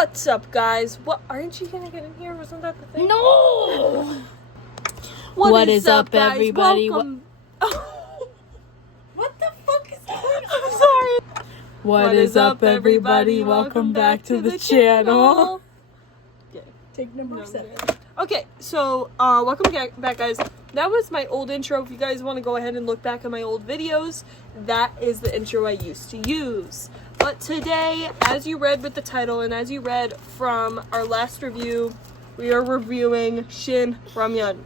What's up, guys? What, aren't you gonna get in here? Wasn't that the thing? No! What is up, guys? everybody? Welcome. What the fuck is going on? I'm sorry. What is up, everybody? Welcome back to the channel. Okay. Take number 7. Okay, so welcome back, guys. That was my old intro. If you guys want to go ahead and look back at my old videos, that is the intro I used to use. But today, as you read with the title and as you read from our last review, we are reviewing Shin Ramyun.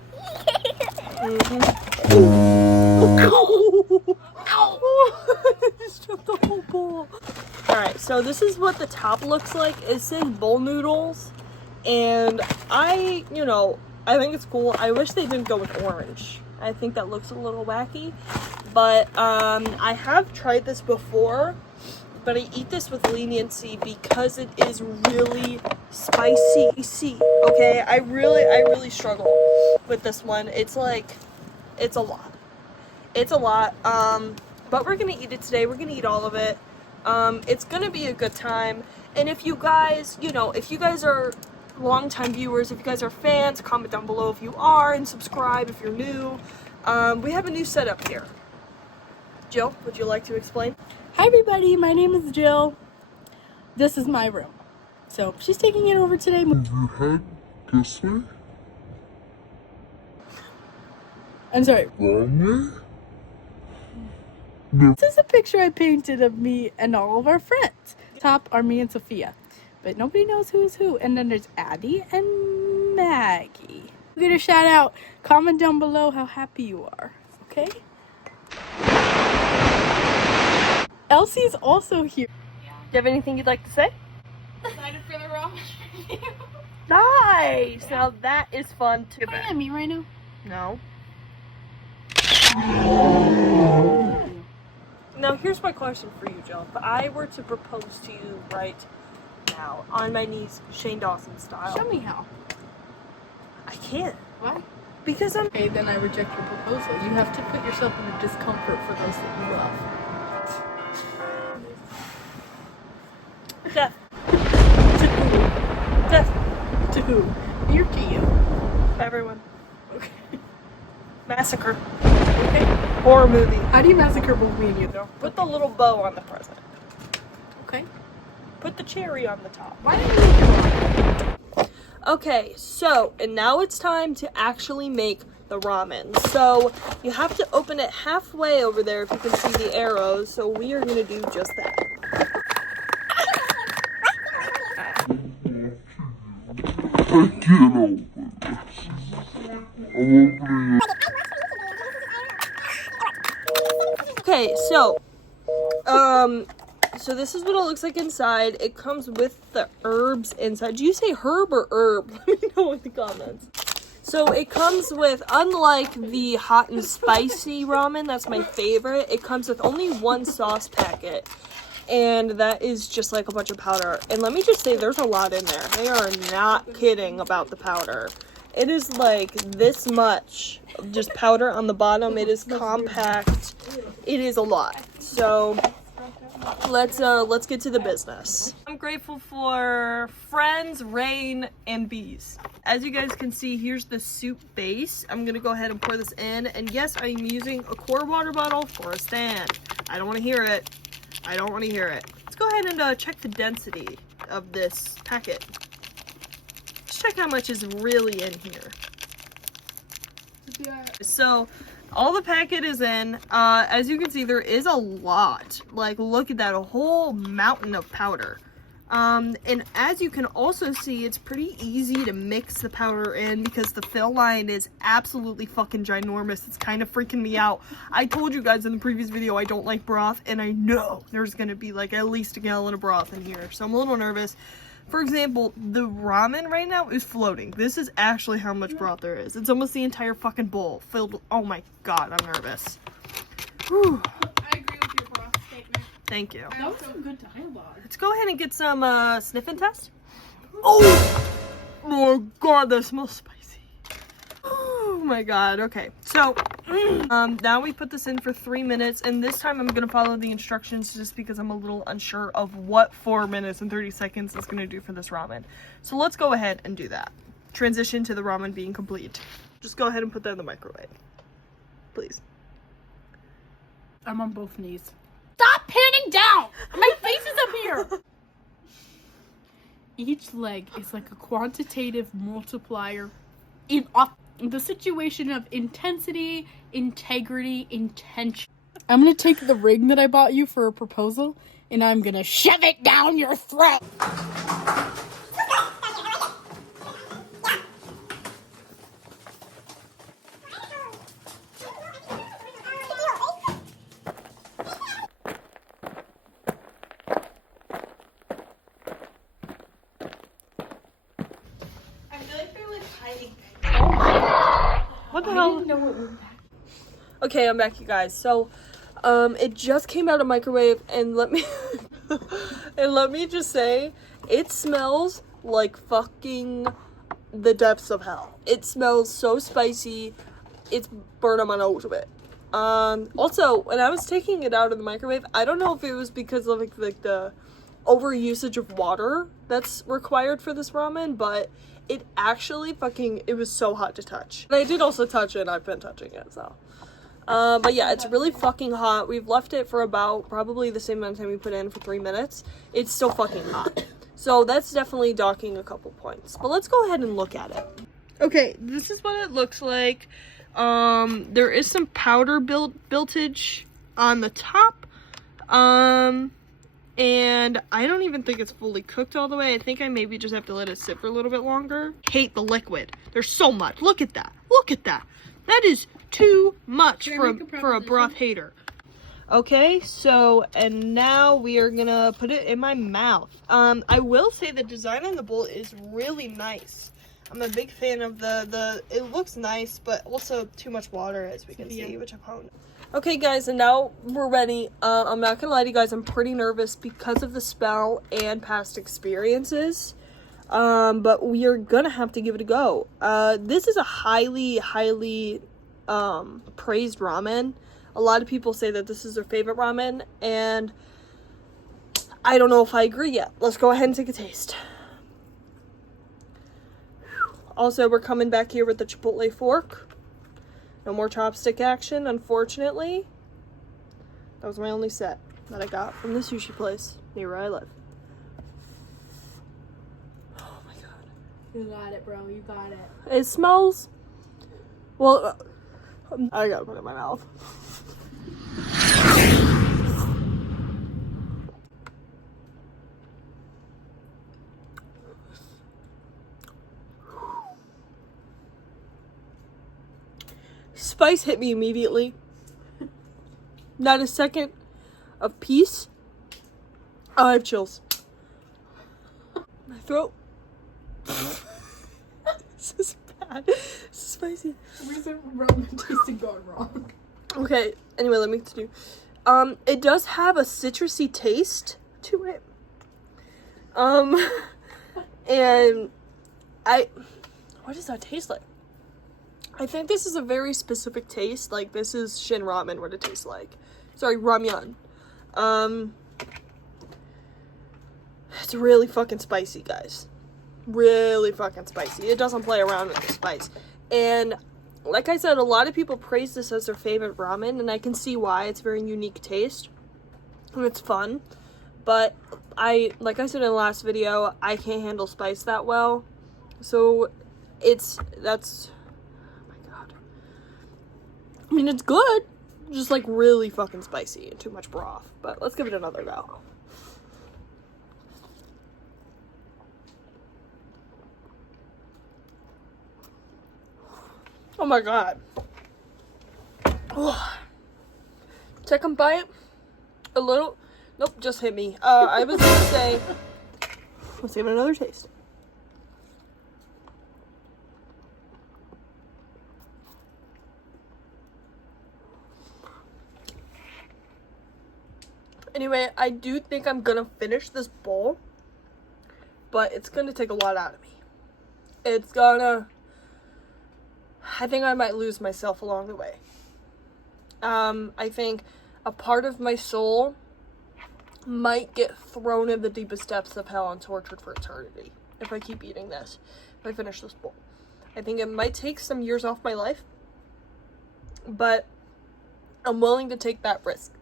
Just dropped the whole bowl. Alright, so this is what the top looks like. It says bowl noodles. And I think it's cool. I wish they didn't go with orange. I think that looks a little wacky. But I have tried this before, but I eat this with leniency because it is really spicy. Okay, I really struggle with this one. It's like, it's a lot. It's a lot. But we're gonna eat it today. We're gonna eat all of it. It's gonna be a good time. And if you guys, if you guys are long-time viewers, if you guys are fans, comment down below if you are, and subscribe if you're new. We have a new setup here. Jill, would you like to explain? Hi, everybody. My name is Jill. This is my room. So, she's taking it over today. Move your head this way, I'm sorry. wrong way. This is a picture I painted of me and all of our friends. Top are me and Sophia. But nobody knows who is who. And then there's Abby and Maggie. Get a shout out. Comment down below how happy you are. Okay? Elsie's also here. Do you have anything you'd like to say? Excited for the ramen review. Nice! Now that is fun too. Are you at me right now? No. Now here's my question for you, Jill. If I were to propose to you right now, on my knees, Shane Dawson style. Show me how. I can't. Why? Because I'm... Okay, then I reject your proposal. You have to put yourself in a discomfort for those that you love. Death. Death. To who? You're to you. Everyone. Okay. Massacre. Okay. Horror movie. How do you massacre both me and you, though? Put the little bow on the present. Okay. Put the cherry on the top. Why didn't you make it? Okay, so, and now it's time to actually make the ramen. So, you have to open it halfway over there if you can see the arrows. So, we are going to do just that. I can't open this. I'm opening it. Okay, so this is what it looks like inside. It comes with the herbs inside. Do you say herb or herb? Let me know in the comments. So it comes with, unlike the hot and spicy ramen, that's my favorite, it comes with only one sauce packet. And that is just like a bunch of powder. And let me just say, there's a lot in there. They are not kidding about the powder. It is like this much just powder on the bottom. It is compact. It is a lot. So let's get to the business. I'm grateful for friends, rain, and bees. As you guys can see, here's the soup base. I'm gonna go ahead and pour this in. And yes, I'm using a quart water bottle for a stand. I don't want to hear it. I don't want to hear it. Let's go ahead and check the density of this packet. Let's check how much is really in here. So, all the packet is in. As you can see, there is a lot. Like, look at that, a whole mountain of powder. And as you can also see, it's pretty easy to mix the powder in because the fill line is absolutely fucking ginormous. It's kind of freaking me out. I told you guys in the previous video I don't like broth, and I know there's gonna be like at least a gallon of broth in here, so I'm a little nervous. For example, the ramen right now is floating. This is actually how much broth there is. It's almost the entire fucking bowl filled with, oh my god, I'm nervous. Whew. I agree with your broth statement. Thank you. That was some good dialogue. Let's go ahead and get some sniffing test. Oh my god, that smells spicy. Oh my god, okay. So, Now we put this in for 3 minutes, and this time I'm gonna follow the instructions just because I'm a little unsure of what 4 minutes and 30 seconds is gonna do for this ramen. So let's go ahead and do that. Transition to the ramen being complete. Just go ahead and put that in the microwave, please. I'm on both knees. Stop panning down! My face is up here! Each leg is like a quantitative multiplier in the situation of intensity, integrity, intention. I'm gonna take the ring that I bought you for a proposal, and I'm gonna shove it down your throat! I feel like they're like hiding. What the hell? Okay, I'm back, you guys. So, it just came out of microwave, and let me just say, it smells like fucking the depths of hell. It smells so spicy. It's burning my nose a bit. Also, when I was taking it out of the microwave, I don't know if it was because of like the over usage of water that's required for this ramen, but it actually it was so hot to touch. And I did also touch it. I've been touching it, so. But yeah, it's really fucking hot. We've left it for about probably the same amount of time we put in for 3 minutes. It's still fucking hot. So that's definitely docking a couple points. But let's go ahead and look at it. Okay, this is what it looks like. There is some powder builtage on the top. And I don't even think it's fully cooked all the way. I think I maybe just have to let it sit for a little bit longer. Hate the liquid. There's so much. Look at that. Look at that. That is too much for a broth hater. Okay, so, and now we are gonna put it in my mouth. I will say the design on the bowl is really nice. I'm a big fan of it looks nice, but also too much water, as we can see, which I'm hoping. Okay, guys, and now we're ready. I'm not gonna lie to you guys, I'm pretty nervous because of the smell and past experiences. But we are gonna have to give it a go. This is a highly praised ramen. A lot of people say that this is their favorite ramen, and I don't know if I agree yet. Let's go ahead and take a taste. Also, we're coming back here with the Chipotle fork. No more chopstick action, unfortunately. That was my only set that I got from the sushi place near where I live. Oh my god. You got it, bro. You got it. It smells... Well, I gotta put it in my mouth. Spice hit me immediately. Not a second of peace. Oh, I have chills. My throat. This is bad. This is spicy. Where's the ramen tasting gone wrong? Okay, anyway, let me continue. It does have a citrusy taste to it. And what does that taste like? I think this is a very specific taste. Like, this is Shin ramen, what it tastes like. Sorry, Ramyun. It's really fucking spicy, guys. Really fucking spicy. It doesn't play around with the spice. And like I said, a lot of people praise this as their favorite ramen, and I can see why. It's a very unique taste, and it's fun. But like I said in the last video, I can't handle spice that well. So that's, oh my god. I mean, it's good, just like really fucking spicy and too much broth. But let's give it another go. Oh my god. Second bite, a little, nope, just hit me. I was gonna say, let's give it another taste. Anyway, I do think I'm gonna finish this bowl, but it's gonna take a lot out of me. I think I might lose myself along the way. I think a part of my soul might get thrown in the deepest depths of hell and tortured for eternity if I keep eating this, if I finish this bowl. I think it might take some years off my life, but I'm willing to take that risk.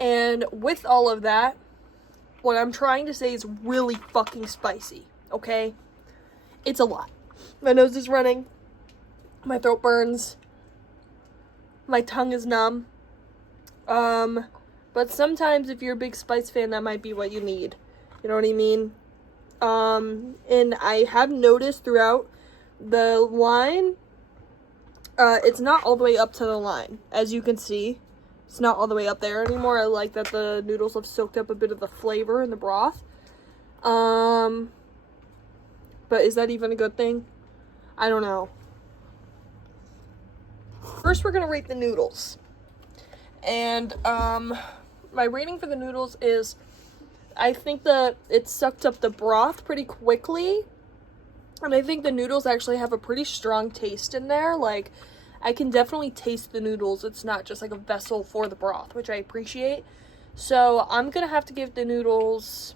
And with all of that, what I'm trying to say is really fucking spicy, okay? It's a lot. My nose is running, my throat burns, my tongue is numb. But sometimes if you're a big spice fan, that might be what you need. You know what I mean? And I have noticed throughout the line, it's not all the way up to the line. As you can see, it's not all the way up there anymore. I like that the noodles have soaked up a bit of the flavor in the broth. But is that even a good thing? I don't know. First, we're gonna rate the noodles. And, my rating for the noodles is, I think that it sucked up the broth pretty quickly. And I think the noodles actually have a pretty strong taste in there. Like, I can definitely taste the noodles. It's not just like a vessel for the broth, which I appreciate. So, I'm gonna have to give the noodles,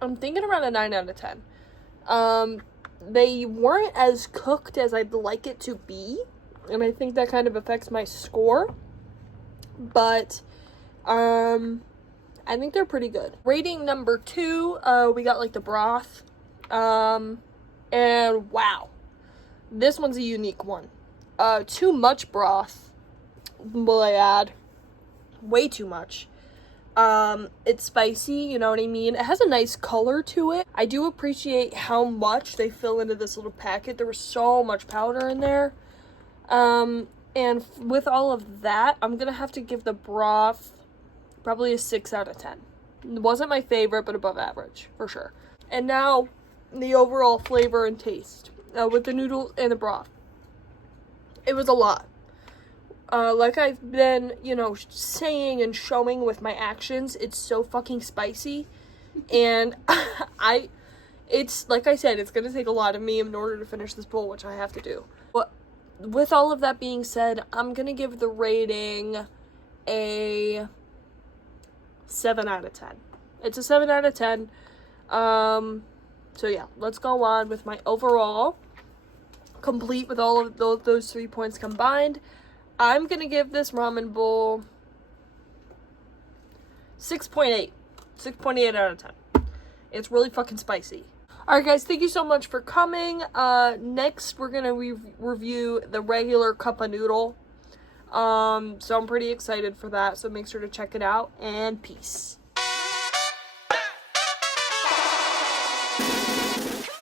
I'm thinking around a 9 out of 10. They weren't as cooked as I'd like it to be. And I think that kind of affects my score. But, I think they're pretty good. Rating number 2, we got like the broth. And wow, this one's a unique one. Too much broth, will I add? Way too much. It's spicy, you know what I mean? It has a nice color to it. I do appreciate how much they fill into this little packet. There was so much powder in there. And with all of that, I'm gonna have to give the broth probably a 6 out of 10. It wasn't my favorite, but above average, for sure. And now, the overall flavor and taste with the noodles and the broth. It was a lot. Like I've been, you know, saying and showing with my actions, it's so fucking spicy. And it's, like I said, it's gonna take a lot of me in order to finish this bowl, which I have to do. But with all of that being said, I'm gonna give the rating a 7 out of 10. It's a 7 out of 10. So yeah, let's go on with my overall, complete with all of those 3 points combined. I'm gonna give this ramen bowl 6.8. 6.8 out of 10. It's really fucking spicy. Alright guys, thank you so much for coming. Next we're gonna review the regular cup of noodle. So I'm pretty excited for that, so make sure to check it out, and peace.